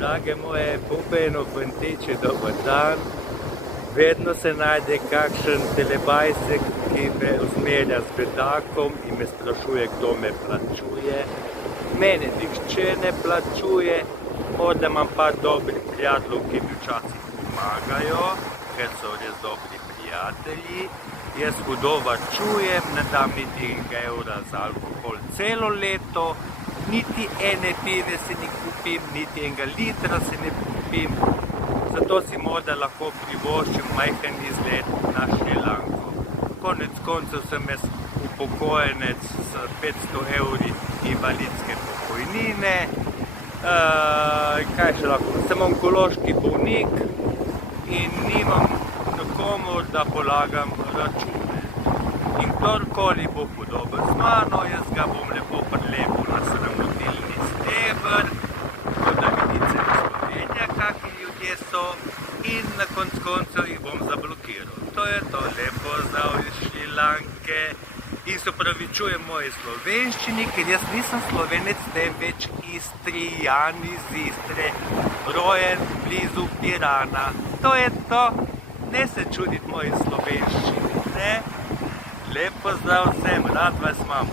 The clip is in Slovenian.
Drage moje pupeno fantiče, dober dan. Vedno se najde kakšen telebajsek, ki me usmerja z bedakom in me sprašuje, kdo me plačuje. Mene nihče ne plačuje, morda imam pa dobri prijatelji, ki mi včasih pomagajo, ker so res dobri prijatelji. Jaz hudo varčujem, ne dam niti evra za alkohol celo leto, niti ene pive se ne kupim, niti enega litra se ne kupim, zato si morda lahko privoščim majhen izlet na Šrilanko. Konec koncev sem jaz upokojenec s 500 evri invalidske pokojnine. Kaj še lahko? Sem onkološki bolnik in nimam nikomur, da polagam račune. In kdorkoli bo podoben z mano, jaz ga bom lepo prilepil na sramotilni steber, tako da vidi celo Slovenija, kakšni ljudje so, in na konc koncev jih bom zablokiral. To je to, lep pozdrav iz Šrilanke. In se opravičujem moji slovenščini, ker jaz nisem Slovenec, temveč Istrijan iz Istre, rojen blizu Pirana. To je to, ne se čuditi moji slovenščini, ne? Lep pozdrav vsem, rad vas imam.